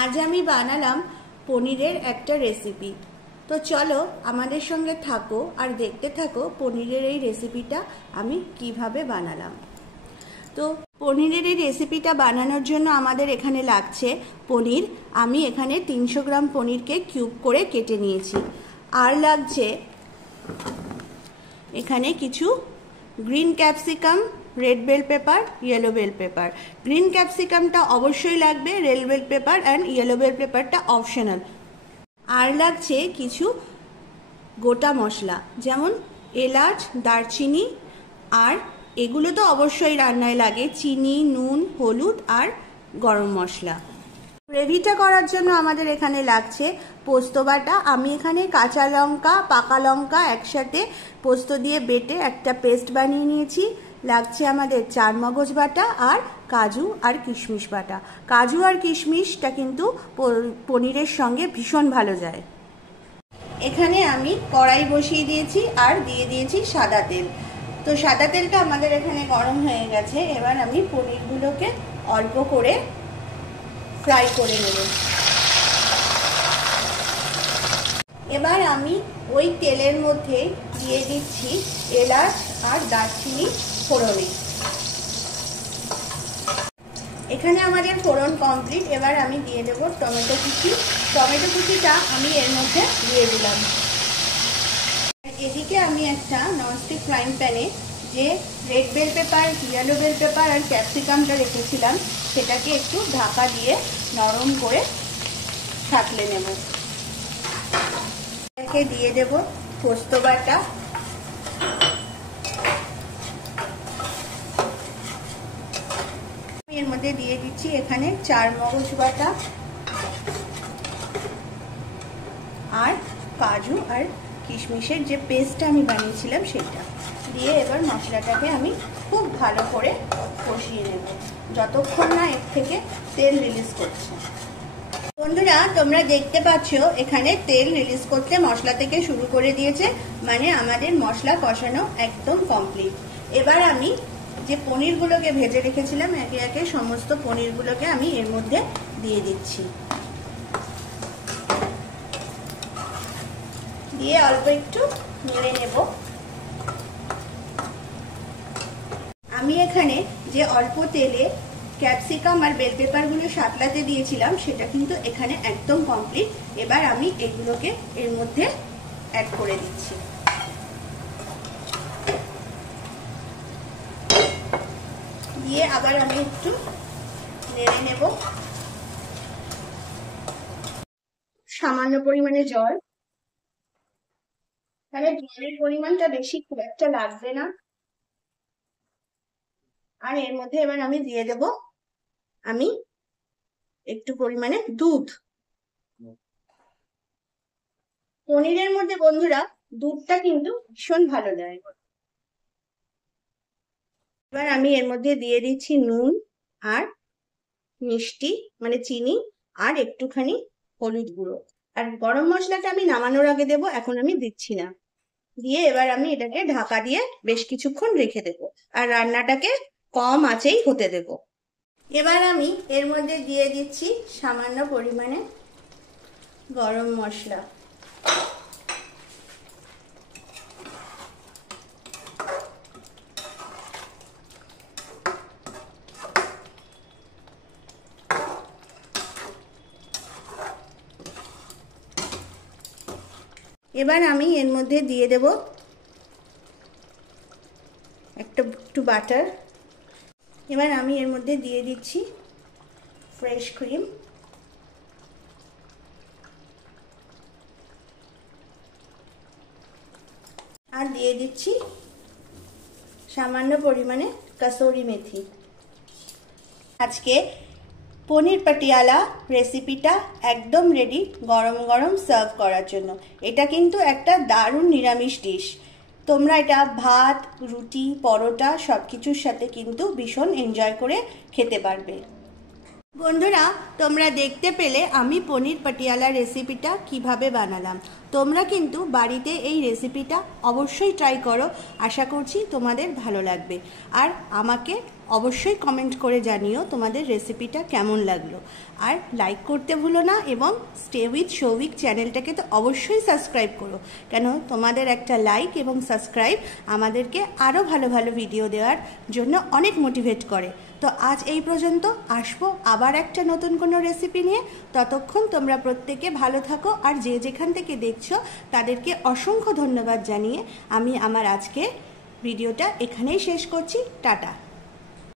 आज আমি বানালাম পনিরের একটা রেসিপি। তো চলো আমাদের সঙ্গে থাকো আর দেখতে থাকো পনিরের এই রেসিপিটা আমি কিভাবে বানালাম। তো পনিরের এই রেসিপিটা বানানোর জন্য আমাদের এখানে লাগছে পনির। আমি এখানে 300 গ্রাম পনিরকে কিউব করে কেটে নিয়েছি। আর লাগছে এখানে কিছু green capsicum, red bell pepper, yellow bell pepper. Green ক্যাপসিকামটা অবশ্যই লাগবে, red bell pepper and yellow bell পেপারটা অপশনাল। আর লাগছে কিছু গোটা মশলা, যেমন এলাচ, দারচিনি, আর এগুলো তো অবশ্যই রান্নায় লাগে, চিনি, নুন, হলুদ আর গরম মশলা। গ্রেভিটা করার জন্য আমাদের এখানে লাগছে পোস্ত বাটা। আমি এখানে কাঁচা লঙ্কা, পাকা লঙ্কা একসাথে পোস্ত দিয়ে বেটে একটা পেস্ট বানিয়ে নিয়েছি। লাগছে আমাদের চারমগজ বাটা আর কাজু আর কিশমিশ বাটা। কাজু আর কিশমিশটা কিন্তু পনিরের সঙ্গে ভীষণ ভালো যায়। এখানে আমি কড়াই বসিয়ে দিয়েছি আর দিয়ে দিয়েছি সাদা তেল। তো সাদা তেলটা আমাদের এখানে গরম হয়ে গেছে। এবার আমি পনিরগুলোকে অল্প করে ফ্রাই করে নেব। এবার আমি ওই তেলের মধ্যে দিয়ে দিচ্ছি এলাচ আর দারচিনি ফোড়নে। এখানে আমাদের ফোড়ন কমপ্লিট। এবার আমি দিয়ে দেবো টমেটো কুচি। টমেটো কুচিটা আমি এর মধ্যে দিয়ে দিলাম। এদিকে আমি একটা ননস্টিক ফ্রাইং প্যানে যে red bell pepper, yellow bell pepper আর ক্যাপসিকামটা রেখেছিলাম সেটাকে একটু ঢাকা দিয়ে নরম করে থাকলে নেব। এটাকে দিয়ে দেব পোস্ত বাটা, এর মধ্যে দিয়ে দিচ্ছি এখানে চারমগজ বাটা আর কাজু আর কিশমিশের যে পেস্টটা আমি বানিয়েছিলাম সেটা দিয়ে এবার মশলাটাকে আমি খুব ভালো করে কষিয়ে নেব যতক্ষণ না এর থেকে তেল রিলিজ করছে। বন্ধুরা, তোমরা দেখতে পাচ্ছ এখানে তেল রিলিজ করতে মশলা থেকে শুরু করে দিয়েছে, মানে আমাদের মশলা কষানো একদম কমপ্লিট। এবার আমি যে পনিরগুলোকে ভেজে রেখেছিলাম একে একে সমস্ত পনিরগুলোকে আমি এর মধ্যে দিয়ে দিচ্ছি। দিয়ে অল্প একটু নেড়ে নেব। আমি এখানে যে অল্প তেলে ক্যাপসিকাম আর বেল পেপারগুলো সাতলাতে দিয়েছিলাম সেটা কিন্তু এখানে একদম কমপ্লিট। এবার আমি এগুলোকে এর মধ্যে অ্যাড করে দিচ্ছি। দিয়ে আবার আমি একটু নেড়ে নেব। সামান্য পরিমাণে জল, তাহলে জলের পরিমাণটা বেশি খুব একটা লাগবে না। আর এর মধ্যে এবার আমি দিয়ে দেব আমি একটু পরিমাণে দুধ। পনিরের মধ্যে বন্ধুরা দুধটা কিন্তু ভীষণ ভালো দেয়। এবার আমি এর মধ্যে দিয়ে দিচ্ছি নুন আর মিষ্টি মানে চিনি আর একটুখানি হলুদ গুঁড়ো। আর গরম মশলাটা আমি নামানোর আগে দেব, এখন আমি দিচ্ছি না। দিয়ে এবার আমি এটাকে ঢাকা দিয়ে বেশ কিছুক্ষণ রেখে দেব আর রান্নাটাকে কম আঁচেই হতে দেব। এবার আমি এর মধ্যে দিয়ে দিচ্ছি সামান্য পরিমাণে গরম মশলা। এবার আমি এর মধ্যে দিয়ে দেব একটু বাটার। এবার আমি এর মধ্যে দিয়ে দিচ্ছি ফ্রেশ ক্রিম। আর দিয়ে দিচ্ছি সামান্য পরিমাণে কসুরি মেথি। আজকে পনির পাটিয়ালা রেসিপিটা একদম রেডি গরম গরম সার্ভ করার জন্য। এটা কিন্তু একটা দারুণ নিরামিষ ডিশ। তোমরা এটা ভাত, রুটি, পরোটা সব কিছুর সাথে কিন্তু ভীষণ এনজয় করে খেতে পারবে। বন্ধুরা, তোমরা দেখতে পেলে আমি পনির পাটিয়ালা রেসিপিটা কিভাবে বানালাম। তোমরা কিন্তু বাড়িতে এই রেসিপিটা অবশ্যই ট্রাই করো। আশা করছি তোমাদের ভালো লাগবে। আর আমাকে অবশ্যই কমেন্ট করে জানিও তোমাদের রেসিপিটা কেমন লাগলো। আর লাইক করতে ভুলো না, এবং স্টে উইথ সৌভিক চ্যানেলটাকে তো অবশ্যই সাবস্ক্রাইব করো, কেন তোমাদের একটা লাইক এবং সাবস্ক্রাইব আমাদেরকে আরও ভালো ভালো ভিডিও দেওয়ার জন্য অনেক মোটিভেট করে। তো আজ এই পর্যন্ত, আসবো আবার একটা নতুন কোনো রেসিপি নিয়ে। ততক্ষণ তোমরা প্রত্যেকে ভালো থাকো, আর যে যেখান থেকে দেখছো তাদেরকে অসংখ্য ধন্যবাদ জানিয়ে আমি আমার আজকে ভিডিওটা এখানেই শেষ করছি। টাটা।